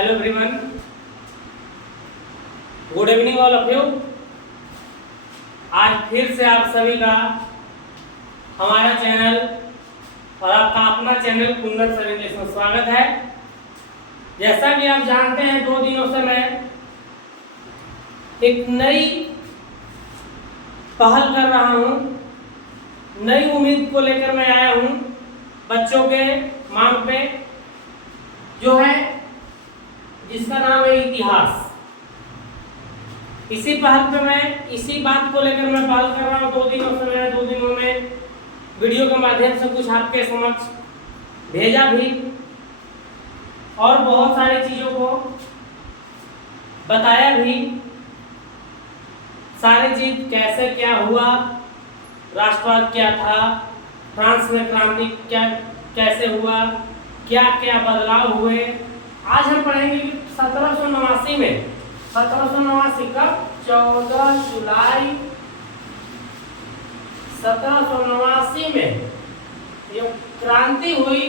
Hello everyone, good evening all of you. आज फिर से आप सभी का हमारा चैनल और आपका अपना चैनल कुंदन सर इंग्लिश में स्वागत है। जैसा कि आप जानते हैं, 2 दिनों से मैं एक नई पहल कर रहा हूँ, नई उम्मीद को लेकर मैं आया हूँ बच्चों के मांग पे, जो है जिसका नाम है इतिहास। इसी पहल पे मैं इसी बात को लेकर मैं पहल कर रहा हूँ 2 दिनों से। मैंने 2 दिनों में वीडियो के माध्यम से कुछ आपके समक्ष भेजा भी और बहुत सारी चीज़ों को बताया भी। सारी चीज कैसे क्या हुआ, राष्ट्रवाद क्या था, फ्रांस में क्रांति क्या कैसे हुआ, क्या क्या बदलाव हुए, आज हम पढ़ेंगे कि 1789 में 1789 कब 14 जुलाई 1789 में जो क्रांति हुई,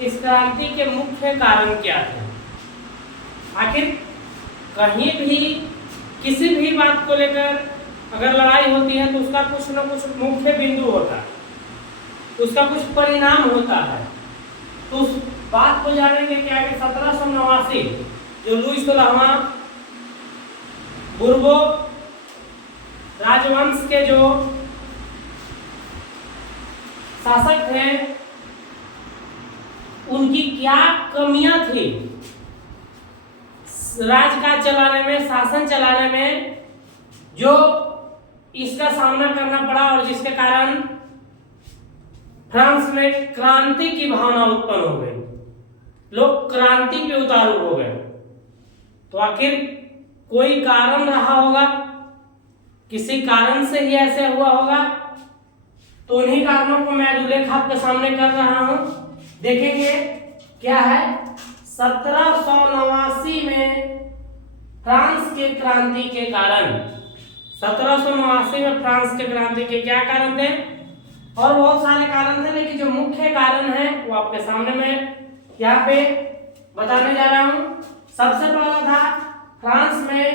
इस क्रांति के मुख्य कारण क्या थे। आखिर कहीं भी किसी भी बात को लेकर अगर लड़ाई होती है तो उसका कुछ न कुछ मुख्य बिंदु होता है, उसका कुछ परिणाम होता है। तो उस बात को जानेंगे क्या कि 1789 जो लुई 16वां बुर्बो राजवंश के जो शासक थे, उनकी क्या कमियां थी राजकाज चलाने में, शासन चलाने में, जो इसका सामना करना पड़ा और जिसके कारण फ्रांस में क्रांति की भावना उत्पन्न हो गई, लोग क्रांति पे उतारू हो गए। तो आखिर कोई कारण रहा होगा, किसी कारण से ही ऐसे हुआ होगा। तो उन्हीं कारणों को मैं उल्लेख आपके सामने कर रहा हूं। देखेंगे क्या है 1789 में फ्रांस के क्रांति के कारण। 1789 में फ्रांस के क्रांति के क्या कारण थे, और बहुत सारे कारण थे, लेकिन जो मुख्य कारण है वो आपके सामने मैं यहाँ पे बताने जा रहा हूँ। सबसे पहला था फ्रांस में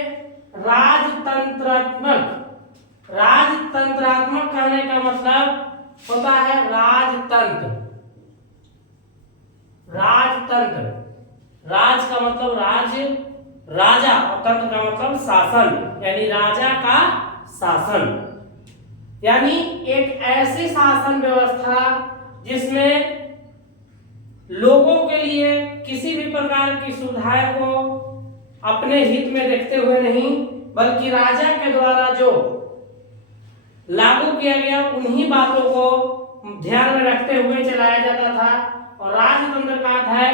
राजतंत्रात्मक कहने का मतलब होता है राजतंत्र। राज का मतलब राजा, और तंत्र का मतलब शासन, यानी राजा का शासन, यानी एक ऐसी शासन व्यवस्था जिसमें लोगों के लिए किसी भी प्रकार की सुविधाएं को अपने हित में देखते हुए नहीं, बल्कि राजा के द्वारा जो लागू किया गया उन्हीं बातों को ध्यान में रखते हुए चलाया जाता था। और राजतंत्र का अर्थ है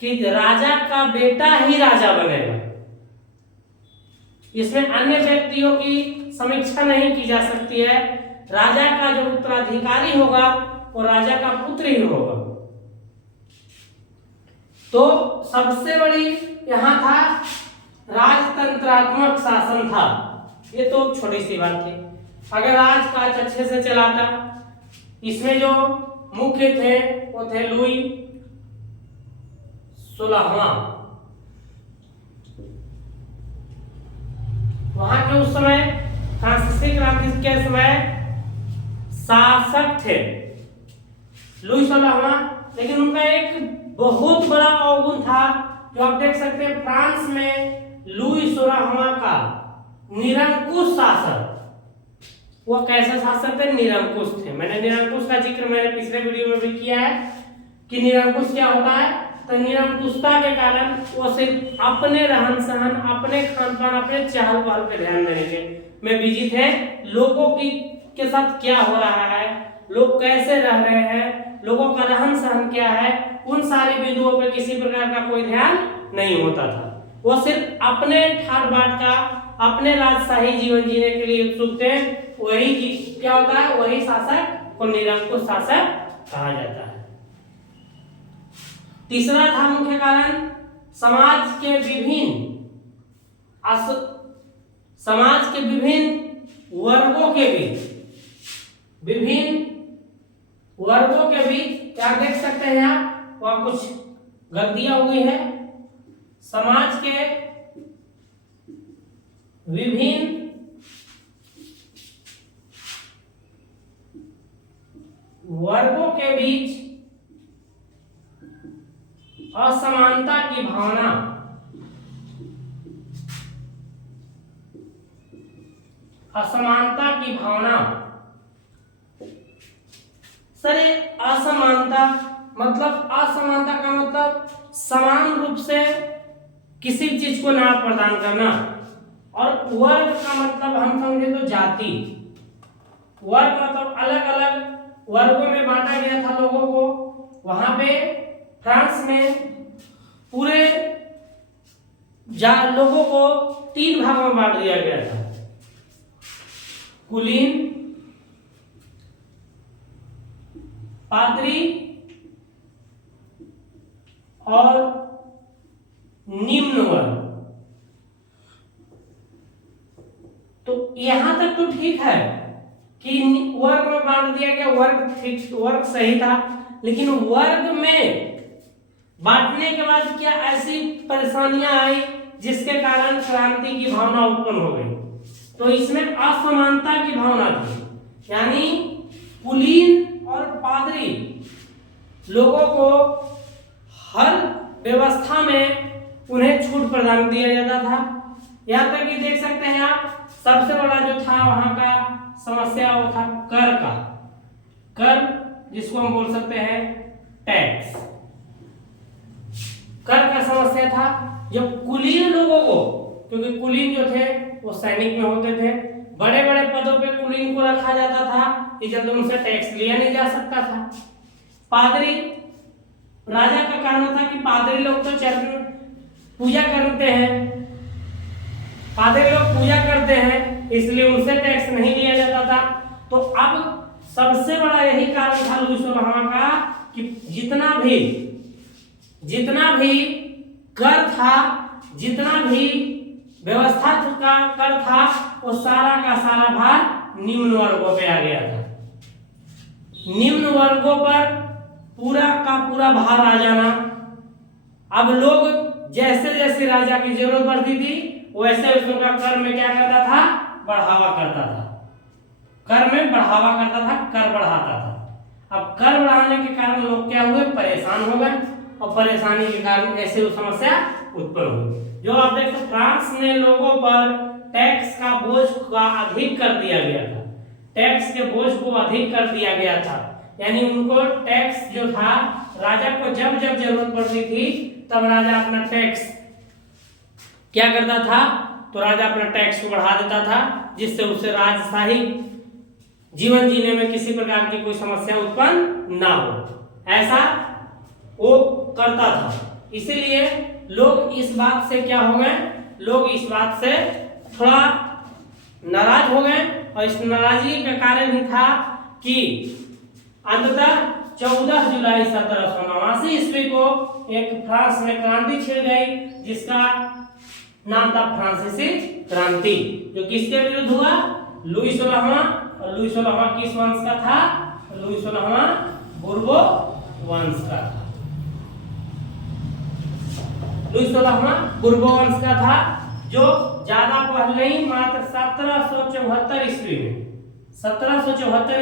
कि राजा का बेटा ही राजा बनेगा, इसमें अन्य व्यक्तियों की समीक्षा नहीं की जा सकती है। राजा का जो उत्तराधिकारी होगा वो राजा का पुत्र ही होगा। तो सबसे बड़ी यहां था राजतंत्रात्मक शासन था। ये तो छोटी सी बात थी। अगर राजकाज अच्छे से चलाता, इसमें जो मुख्य थे वो थे लुई 16वां। वहां के उस समय फ्रांसीसी क्रांति के समय शासक थे लुई 16वां, लेकिन उनका एक बहुत बड़ा अवगुण था, जो आप देख सकते हैं फ्रांस में लुई 16वां का निरंकुश शासक। वो कैसे शासक थे? निरंकुश थे। मैंने निरंकुश का जिक्र मेरे पिछले वीडियो में भी किया है कि निरंकुश क्या होता है। तो निरंकुशता के कारण वो सिर्फ अपने रहन सहन, अपने खान पान, अपने चहल पहल पे ध्यान देने में बिजी थे। लोगों की के साथ क्या हो रहा है, लोग कैसे रह रहे हैं, लोगों का रहन सहन क्या है, उन सारे बिंदुओं पे किसी प्रकार का कोई ध्यान नहीं होता था। वो सिर्फ अपने ठाट बाट का, अपने राजशाही जीवन जीने के लिए उत्सुक थे। वही क्या होता है, वही शासक को निरंकुश शासक कहा जाता है। तीसरा था मुख्य कारण समाज के विभिन्न वर्गों के बीच क्या देख सकते हैं आप, वहां कुछ गलतियां हो गई है। समाज के विभिन्न वर्गों के बीच असमानता की भावना सर ये असमानता मतलब असमानता का मतलब समान रूप से किसी चीज को ना प्रदान करना, और वर्ग का मतलब हम समझे तो जाति। वर्ग मतलब अलग अलग वर्गों में बांटा गया था लोगों को। वहां पे फ्रांस में पूरे लोगों को 3 भागों में बांट दिया गया था, कुलीन, पादरी और निम्न वर्ग। तो यहां तक तो ठीक है कि वर्ग में बांट दिया गया, वर्ग सही था, लेकिन वर्ग में बांटने के बाद क्या ऐसी परेशानियां आई जिसके कारण क्रांति की भावना उत्पन्न हो गई। तो इसमें असमानता की भावना थी, यानी कुलीन और पादरी लोगों को हर व्यवस्था में उन्हें छूट प्रदान किया जाता था। यहाँ तक कि देख सकते हैं आप, सबसे बड़ा जो था वहां का समस्या वो था कर का। कर जिसको हम बोल सकते हैं टैक्स, कर का समस्या था। जब कुलीन लोगों को, क्योंकि कुलीन जो थे वो सैनिक में होते थे, बड़े बड़े पदों पे कुलीन को रखा जाता था, इसलिए उनसे टैक्स लिया नहीं जा सकता था। पादरी, राजा का कहना था कि पादरी लोग तो चरण पूजा करते हैं, पादरी लोग पूजा करते हैं, इसलिए उनसे टैक्स नहीं लिया जाता था। तो अब सबसे बड़ा यही कारण था लुई सोलहवां का कि जितना भी कर था, जितना भी व्यवस्था का कर था, वो सारा का सारा भार निम्न वर्गों पे आ गया था। निम्न वर्गों पर पूरा का पूरा भार आ जाना। अब लोग जैसे जैसे राजा की जरूरत पड़ती थी वैसे उसका कर में क्या करता था, बढ़ावा करता था, कर में बढ़ावा करता था, कर बढ़ाता था। अब कर बढ़ाने के कारण लोग क्या हुए, परेशान हो गए, और परेशानी के कारण ऐसे समस्या उत्पन्न हुई। जो आप देखते फ्रांस में लोगों पर टैक्स का बोझ का अधिक कर दिया गया था, टैक्स के बोझ को अधिक कर दिया गया था, यानी उनको टैक्स जो था, राजा को जब जब जरूरत पड़ती थी तब राजा अपना टैक्स क्या करता था, तो राजा अपना टैक्स को बढ़ा देता था, जिससे उसे राजशाही जीवन जीने में किसी प्रकार की कोई समस्या उत्पन्न ना हो, ऐसा वो करता था। इसीलिए लोग इस बात से क्या हो गए, लोग इस बात से थोड़ा नाराज हो गए, और इस नाराजगी का कारण ही था कि अंततः 14 जुलाई 1789 ईस्वी को एक फ्रांस में क्रांति छिड़ गई, जिसका नाम था फ्रांसीसी क्रांति, जो किसके विरुद्ध हुआ, लुई सोलहवां। और लुई सोलहवां किस वंश का था, लुई सोलहवां बुर्बो वंश का था। लुई सोलहवां बुर्बो वंश का था, जो ज्यादा पहले ही मात्र 1774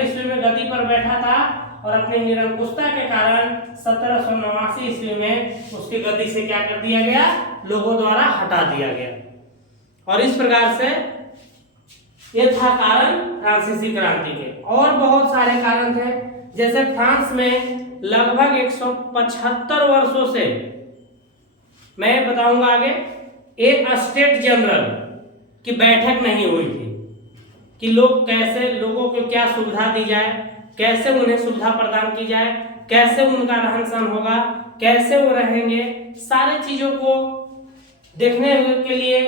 ईस्वी में गद्दी पर बैठा था, और अपनी निरंकुशता के कारण 1789 ईस्वी में उसकी गद्दी से क्या कर दिया गया, लोगों द्वारा हटा दिया गया। और इस प्रकार से ये था कारण फ्रांसीसी क्रांति के। और बहुत सारे कारण थे, जैसे फ्रांस में लगभग 175 वर्षों से, मैं बताऊंगा आगे, एक स्टेट जनरल की बैठक नहीं हुई थी कि लोगों को क्या सुविधा दी जाए, कैसे उन्हें सुविधा प्रदान की जाए, कैसे उनका रहन सहन होगा, कैसे वो रहेंगे, सारे चीजों को देखने के लिए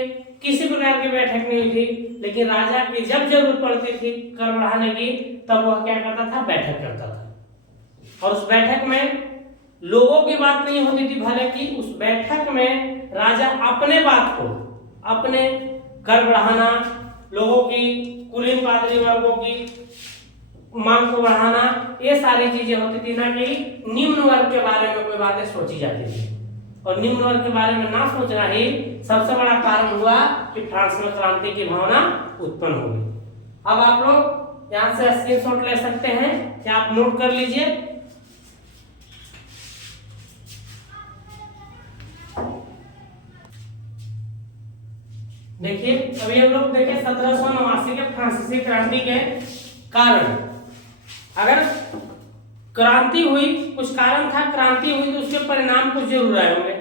किसी प्रकार की बैठक नहीं थी। लेकिन राजा की जब जरूरत पड़ती थी कर बढ़ाने की, तब वह क्या करता था, बैठक करता था। और उस बैठक में लोगों की बात नहीं होती थी, भले कि उस बैठक में राजा अपने बात को, अपने कर बढ़ाना, लोगों की, कुलीन पादरी वर्गों की मांग को बढ़ाना, ये सारी चीजें होती थी, ना कि निम्न वर्ग के बारे में कोई बातें सोची जाती थी। और निम्न वर्ग के बारे में ना सोचना ही सबसे बड़ा कारण हुआ कि फ्रांस में क्रांति की भावना उत्पन्न हो गई। अब आप लोग यहाँ से स्क्रीनशॉट ले सकते हैं या आप नोट कर लीजिए। देखिए अभी हम लोग देखें 1789 के फ्रांसीसी क्रांति के कारण। अगर क्रांति हुई, कुछ कारण था, क्रांति हुई तो उसके परिणाम कुछ जरूर आए होंगे।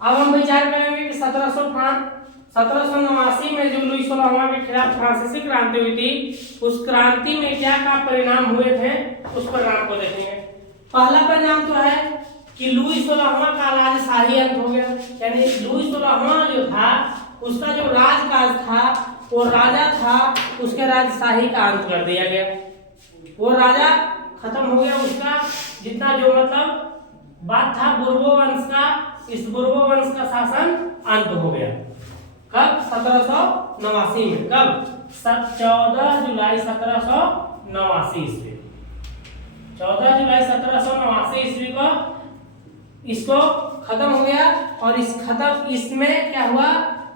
अब हम विचार करेंगे कि 1789 में जो लुई 16वां के खिलाफ फ्रांसीसी क्रांति हुई थी, उस क्रांति में क्या क्या परिणाम हुए थे, उस परिणाम को देखेंगे। पहला परिणाम तो है कि लुई 16वां का राजशाही अंत हो गया, यानी लुई 16वां जो था उसका जो राजकाज था, वो राजा था, उसके राजशाही का अंत कर दिया गया। वो राजा खत्म हो गया, उसका जितना जो मतलब बात था बुर्बो वंश का, इस बुर्बो वंश का शासन अंत हो गया। कब? 1789 में। कब? 14 जुलाई 1789 ईस्वी। 14 जुलाई 1789 ईस्वी को इसको खत्म हो गया। और इसमें क्या हुआ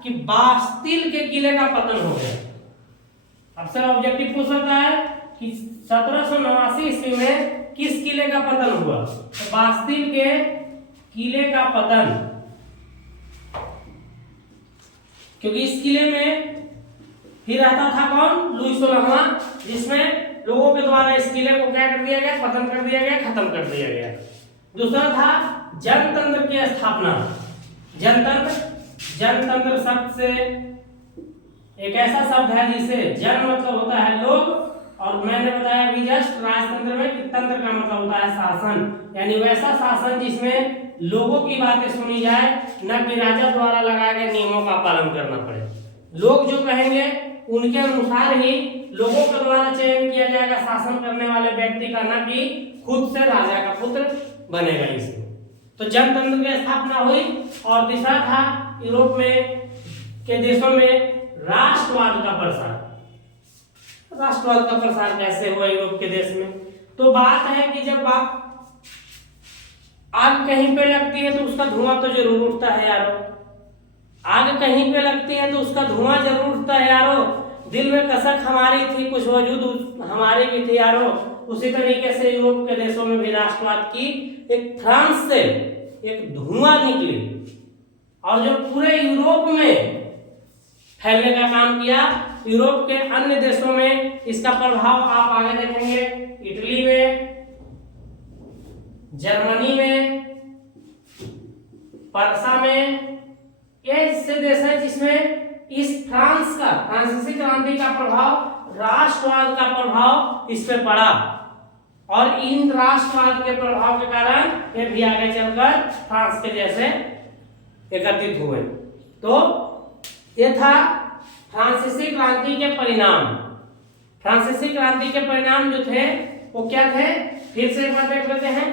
कि बास्तिल के किले का पतन हो गया। अक्सर ऑब्जेक्टिव पूछ सकता है कि 1789 ईस्वी में किस किले का पतन हुआ? तो बास्तिल के किले का पतन, क्योंकि इस किले में ही रहता था कौन? लुई 16वां, जिसमें लोगों के द्वारा इस किले को क्या कर दिया गया? पतन कर दिया गया, खत्म कर दिया गया। दूसरा था जनतंत्र की स्थापना। जनतंत्र शब्द से एक ऐसा शब्द है जिसे जन मतलब होता है लोग, और मैंने बताया अभी जस्ट राजतंत्र में कि तंत्र का मतलब होता है शासन, यानी वैसा शासन जिसमें लोगों की बातें सुनी जाए, न कि राजा द्वारा लगाए गए नियमों का पालन करना पड़े। लोग जो कहेंगे उनके अनुसार ही लोगों के द्वारा चयन किया जाएगा शासन करने वाले व्यक्ति का, न कि खुद से राजा का पुत्र बनेगा इसमें। तो जनतंत्र की स्थापना हुई। और तीसरा था यूरोप में के देशों में राष्ट्रवाद का प्रसार। राष्ट्रवाद का प्रसार कैसे हुआ यूरोप के देश में? तो बात है कि जब आग कहीं पे लगती है तो उसका धुआं तो जरूर उठता है यारो। आग कहीं पे लगती है तो उसका धुआं जरूर उठता है यारो। दिल में कसक हमारी थी, कुछ वजूद हमारी भी थी यारो। उसी तरीके से यूरोप के देशों में भी राष्ट्रवाद की एक फ्रांस से एक धुआं निकली और जो पूरे यूरोप में फैलने का काम किया। यूरोप के अन्य देशों में इसका प्रभाव आप आगे देखेंगे, इटली में, जर्मनी में, पर्सा में। ये ऐसे देश हैं जिसमें इस फ्रांसीसी क्रांति का प्रभाव, राष्ट्रवाद का प्रभाव इस पे पड़ा। और इन राष्ट्रवाद के प्रभाव के कारण ये भी आगे चलकर फ्रांस के जैसे एकत्रित हुए। तो ये था फ्रांसीसी क्रांति के परिणाम। फ्रांसीसी क्रांति के परिणाम जो थे वो क्या थे? फिर से एक बार देख लेते हैं।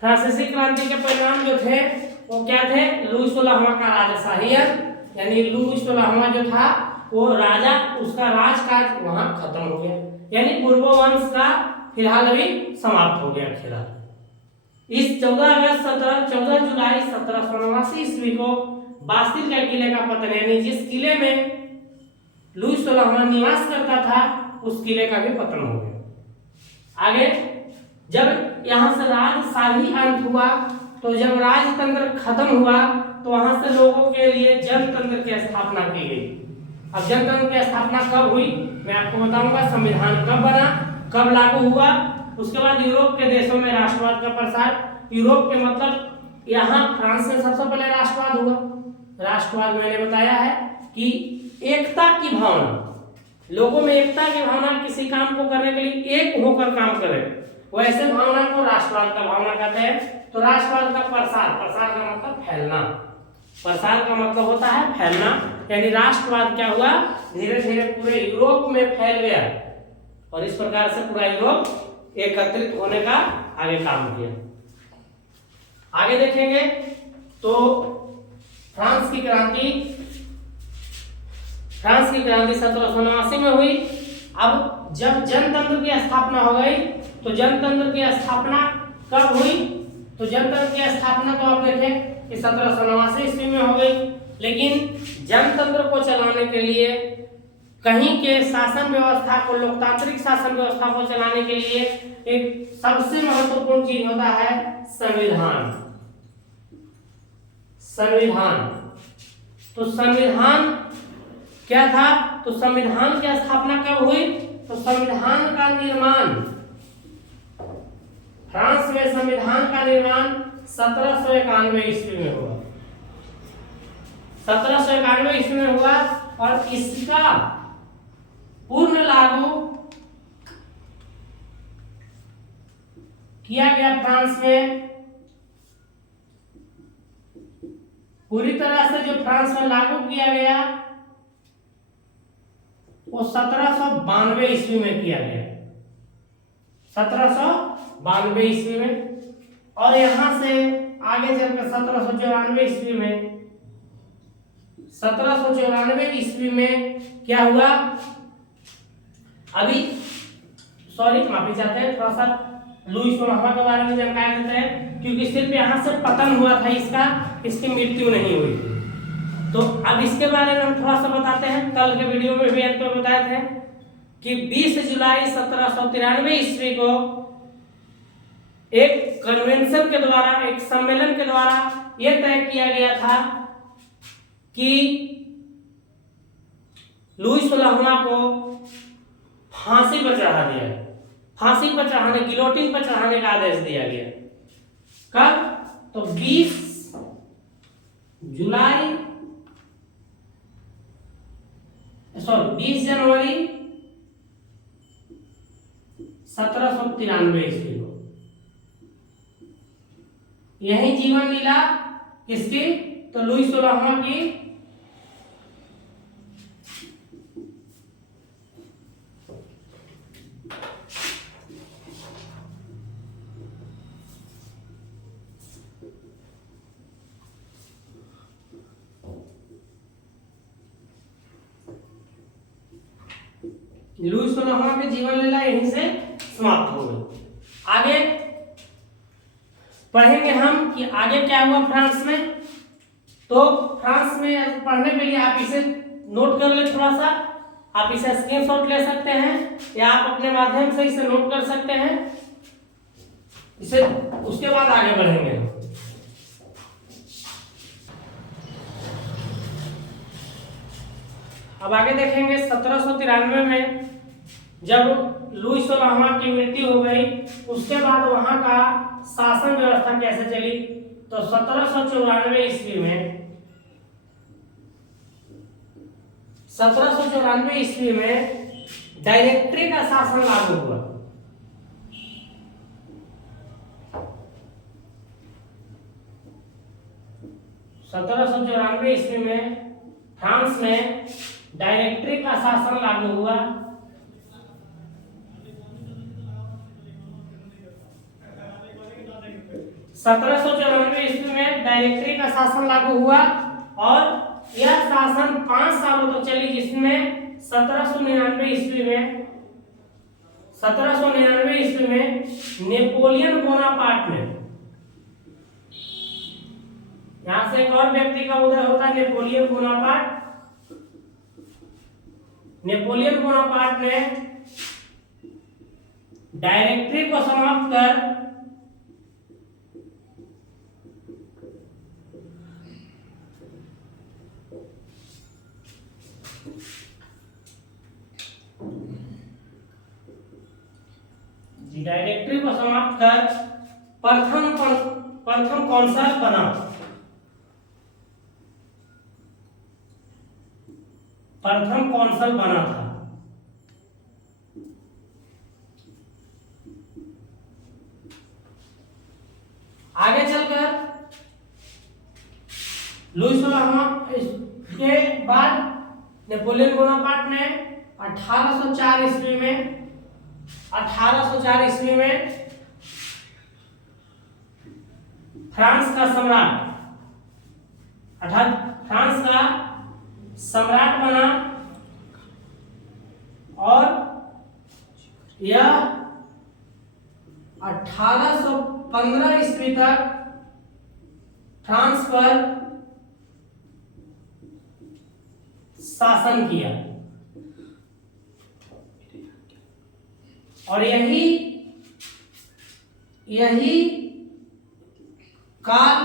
फ्रांसीसी क्रांति के परिणाम जो थे वो क्या थे? लुई 16वां का राजशाही, यानी लुई 16वां जो था वो राजा, उसका राजकाज वहां खत्म हो गया, यानी बुर्बो वंश का फिलहाल अभी समाप्त हो गया खेला। इस 14 जुलाई 1789 ईस्वी को बास्तिल के किले का पतन, यानी जिस किले में लुई 16वां निवास करता था उस किले का भी पतन हो गया। आगे जब यहाँ से राजशाही अंत हुआ, तो जब राजतंत्र खत्म हुआ तो वहां से लोगों के लिए जनतंत्र की स्थापना की गई। अब जनतंत्र की स्थापना कब हुई मैं आपको बताऊंगा। संविधान कब बना, कब लागू हुआ। उसके बाद यूरोप के देशों में राष्ट्रवाद का प्रसार। यूरोप के मतलब यहाँ फ्रांस में सबसे पहले राष्ट्रवाद हुआ। राष्ट्रवाद मैंने बताया है कि एकता की भावना, लोगों में एकता की भावना, किसी काम को करने के लिए एक होकर काम करें, वैसे भावना को राष्ट्रवाद का भावना कहते हैं। तो राष्ट्रवाद का प्रसार, प्रसार का मतलब फैलना, प्रसार का मतलब होता है फैलना, यानी राष्ट्रवाद क्या हुआ? धीरे धीरे पूरे यूरोप में फैल गया और इस प्रकार से पूरा यूरोप एकत्रित होने का आगे काम किया। आगे देखेंगे तो फ्रांस की क्रांति 1789 में हुई। अब जब जनतंत्र की स्थापना हो गई तो जनतंत्र की स्थापना कब हुई? तो जनतंत्र की स्थापना तो आप देखें कि 1789 ईस्वी में हो गई। लेकिन जनतंत्र को चलाने के लिए, कहीं के शासन व्यवस्था को, लोकतांत्रिक शासन व्यवस्था को चलाने के लिए एक सबसे महत्वपूर्ण चीज होता है संविधान। संविधान, तो संविधान क्या था? तो संविधान की स्थापना कब हुई? तो संविधान का निर्माण, फ्रांस में संविधान का निर्माण 1791 ईस्वी में हुआ। 1791 ईस्वी में हुआ और इसका पूर्ण लागू किया गया फ्रांस में। पूरी तरह से जो फ्रांस में लागू किया गया वो 1792 ईस्वी में किया गया, 1792 ईस्वी में। और यहां से आगे चलकर 1794 ईस्वी में, 1794 ईस्वी में क्या हुआ? अभी सॉरी माफी चाहते हैं, थोड़ा सा लुई सोलहवां के बारे में जानकारी देते हैं, क्योंकि सिर्फ यहां से पतन हुआ था इसका, इसकी मृत्यु नहीं हुई। तो अब इसके बारे में हम थोड़ा सा बताते हैं। कल के वीडियो में भी अंत में बताए थे कि 20 जुलाई 1793 ईस्वी को एक कन्वेंशन के द्वारा, एक सम्मेलन के द्वारा यह तय किया गया था कि लुई सोलहवां को फांसी पर चढ़ा दिया, फांसी पर चढ़ाने, गिलोटिन पर चढ़ाने का आदेश दिया गया। कब? तो 20 जनवरी 1793 ईस्वी को। यही जीवन लीला किसकी? तो लुई सोलहवां की। लुई सोलहवां के जीवन लीला यहीं से समाप्त हो गई। आगे पढ़ेंगे हम कि आगे क्या हुआ फ्रांस में। तो फ्रांस में पढ़ने के लिए आप इसे नोट कर ले, थोड़ा सा आप इसे स्क्रीनशॉट ले सकते हैं या आप अपने माध्यम से इसे नोट कर सकते हैं इसे, उसके बाद आगे बढ़ेंगे। अब आगे देखेंगे 1793 में जब लुई सोलहवां की मृत्यु हो गई, उसके बाद वहां का शासन व्यवस्था कैसे चली। तो 1794 ईस्वी में, 1794 ईस्वी में डायरेक्टरी का शासन लागू हुआ। ईस्वी में फ्रांस में डायरेक्टरी का शासन लागू हुआ। ईस्वी में डायरेक्टरी का शासन लागू हुआ और यह शासन 5 सालों तक चली, जिसमें 1799 ईस्वी में नेपोलियन बोनापार्ट ने, यहां से एक और व्यक्ति का उदय होता है, नेपोलियन बोनापार्ट। नेपोलियन बोनापार्ट ने डायरेक्टरी को समाप्त कर प्रथम कौंसल बना। प्रथम कौंसल बना था। आगे चलकर लुई सोलहवां के बाद नेपोलियन बोनापार्ट ने 1804 ईस्वी में फ्रांस का सम्राट बना और यह 1815 ईस्वी तक फ्रांस पर शासन किया। और यही काल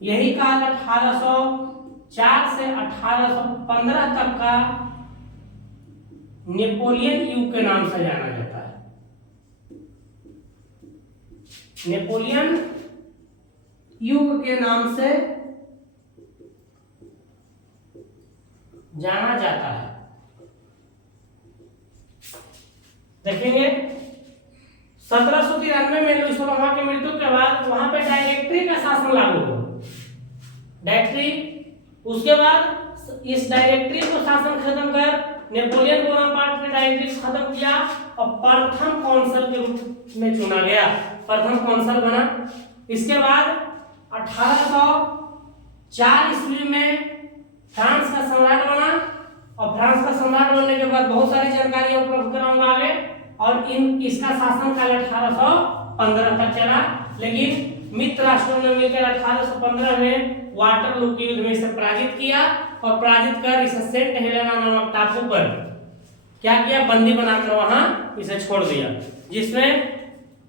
यही काल 1804 से 1815 तक का नेपोलियन युग के नाम से जाना जाता है। नेपोलियन युग के नाम से जाना जाता है। देखेंगे 1793 में लुई सोलहवां की मृत्यु के बाद वहां पे डायरेक्टरी का शासन लागू हुआ। डायरेक्टरी, उसके बाद इस डायरेक्टरी को शासन खत्म कर नेपोलियन बोनापार्ट ने डायरेक्टरी खत्म किया और प्रथम कौंसल के रूप में चुना गया, प्रथम कौंसल बना। इसके बाद 1804 ईस्वी में फ्रांस का सम्राट बना और फ्रांस का सम्राट बनने के बाद बहुत सारी जानकारियां उपलब्ध कराऊंगा आगे। और इसका शासन काल 1815 तक चला, लेकिन मित्र राष्ट्रों ने मिलकर 1815 में वाटरलू के युद्ध में इसे पराजित किया और पराजित कर इसे सेंट हेलेना नामक टापू पर क्या किया, बंदी बनाकर वहां इसे छोड़ दिया। जिसमें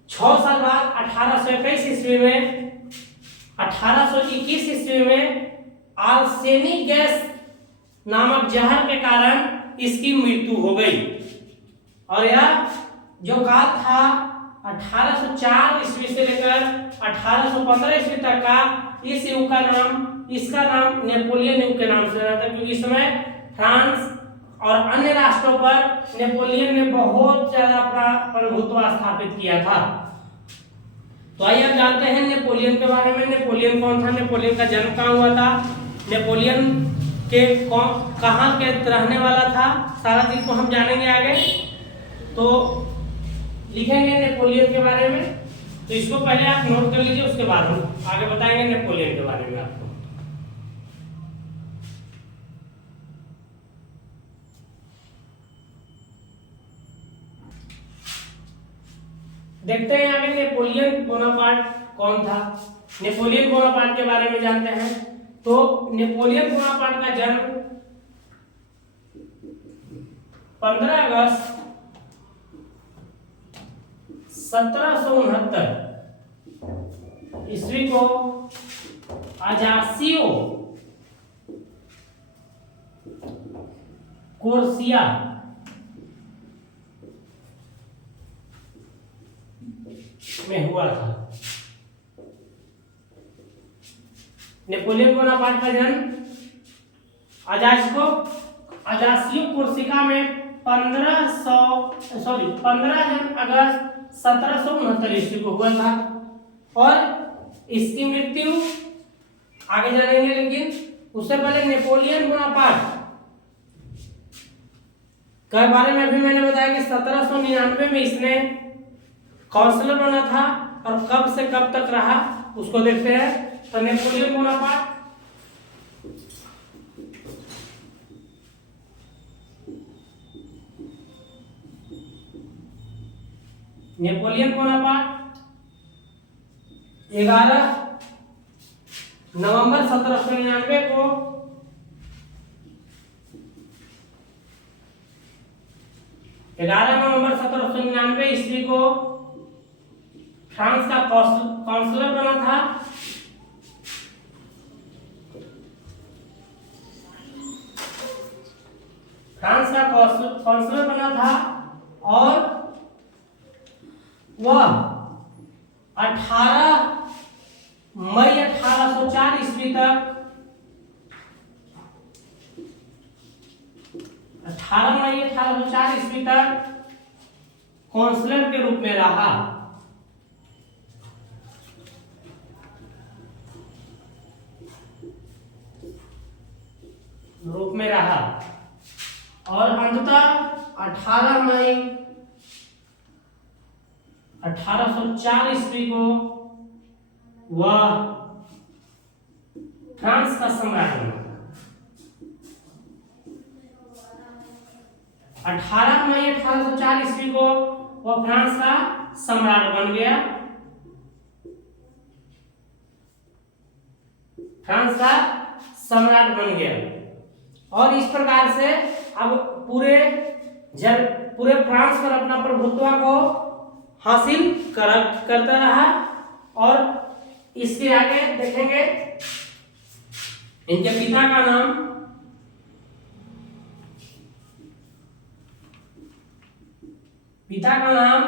6 साल बाद 1821 ईस्वी में आर्सेनिक गैस नामक जहर के कारण इसकी मृत्यु हो गई। और यह जो काल था 1804 ईस्वी से लेकर 1815 ईस्वी तक का, इस युग का नाम, इसका नाम नेपोलियन युग के नाम से जाना था, क्योंकि इस समय फ्रांस और अन्य राष्ट्रों पर नेपोलियन ने बहुत ज्यादा अपना प्रभुत्व स्थापित किया था। तो आइए आप जानते हैं नेपोलियन के बारे में। नेपोलियन कौन था, नेपोलियन का जन्म कहाँ हुआ था, नेपोलियन के कहाँ के रहने वाला था, सारा चीज को हम जानेंगे आगे। तो लिखेंगे नेपोलियन के बारे में, तो इसको पहले आप नोट कर लीजिए, उसके बाद हम आगे बताएंगे नेपोलियन के बारे में आपको। देखते हैं आगे नेपोलियन बोनापार्ट कौन था। नेपोलियन बोनापार्ट के बारे में जानते हैं। तो नेपोलियन बोनापार्ट का जन्म 15 अगस्त 1769 ईस्वी को अजासियो कोर्सिया में हुआ था। नेपोलियन बोनापार्ट का जन्म अजासियो कोर्सिका में 15 अगस्त 1769 ईस्वी को हुआ था। और इसकी मृत्यु आगे जानेंगे, लेकिन उससे पहले नेपोलियन बोनापार्ट के बारे में अभी मैंने बताया कि 1799 में इसने काउंसलर बना था और कब से कब तक रहा उसको देखते हैं। तो नेपोलियन बोनापार्ट नेपोलियन बोनापार्ट 11 नवंबर 1799 को ईस्वी को फ्रांस का काउंसलर बना था। फ्रांस का काउंसलर बना था और वह 18 मई 1804 ईस्वी तक 18 मई 1804 ईस्वी तक काउंसलर के रूप में रहा। और अंततः 18 मई 1804 ईस्वी को वह फ्रांस का सम्राट बना। 18 मई 1804 ईस्वी को वह फ्रांस का सम्राट बन गया सम्राट बन गया और इस प्रकार से अब पूरे फ्रांस पर अपना प्रभुत्व को हासिल करता रहा। और इसके आगे देखेंगे इनके पिता का नाम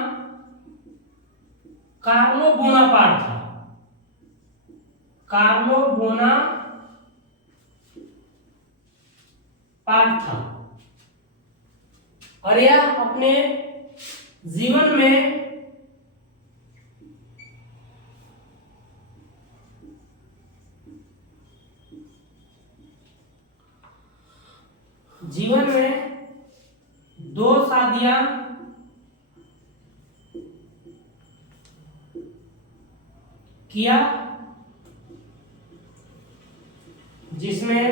कार्लो बोनापार्ट था। कार्लो बोनापार्ट था और यह अपने जीवन में दो शादियां किया, जिसमें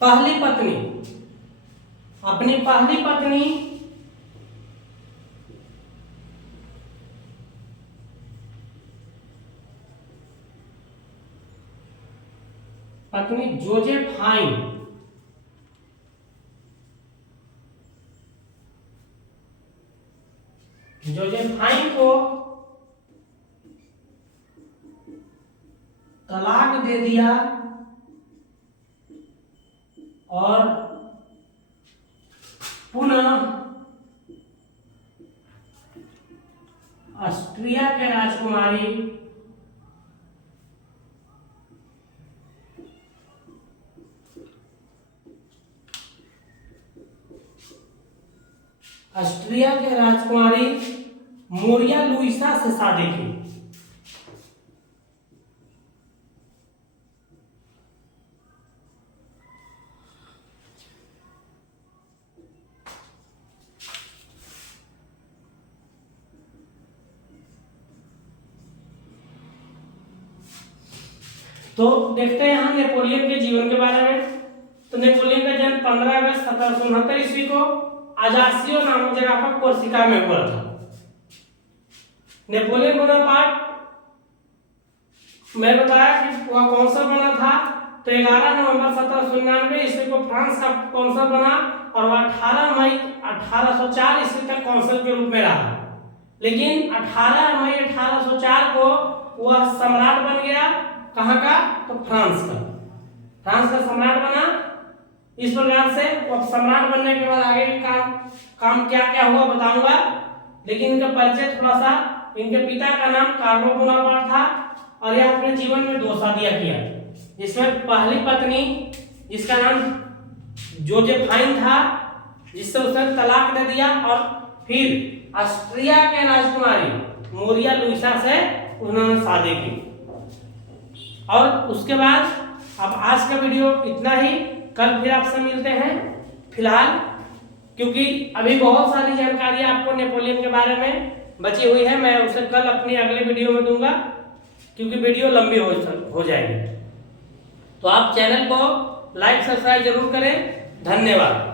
पहली पत्नी अपनी पहली पत्नी जोजेफाइन को तलाक दे दिया और पुनः ऑस्ट्रिया के राजकुमारी मोरिया लुइसा से शादी की। तो देखते हैं हम नेपोलियन के जीवन के बारे में। तो नेपोलियन का जन्म 15 अगस्त 1769 ईस्वी को अजासियो नामक जगह पर कोर्सिका में हुआ था। नेपोलियन बोनापार्ट मैं बताया कि वह कौंसल बना था। तो 11 नवंबर 1799 ईस्वी को फ्रांस का कौंसल बना और वह 18 मई 1804 ईस्वी तक कौंसल के रूप में रहा। लेकिन 18 मई 1804 को वह सम्राट बन गया। कहाँ का? तो फ्रांस का सम्राट बना। इस प्रकार से अब सम्राट बनने के बाद आगे की काम क्या क्या हुआ बताऊंगा। लेकिन इनका परिचय थोड़ा सा, इनके पिता का नाम कार्लो बोनापार्ट था और यह अपने जीवन में 2 शादियां किया, जिसमें पहली पत्नी जिसका नाम जोजेफाइन था, जिससे उसने तलाक दे दिया और फिर ऑस्ट्रिया के राजकुमारी मोरिया लुइसा से उन्होंने शादी की। और उसके बाद अब आज का वीडियो इतना ही। कल फिर आपसे मिलते हैं। फिलहाल क्योंकि अभी बहुत सारी जानकारी आपको नेपोलियन के बारे में बची हुई है, मैं उसे कल अपनी अगले वीडियो में दूंगा क्योंकि वीडियो लंबी हो जाएगी। तो आप चैनल को लाइक सब्सक्राइब जरूर करें। धन्यवाद।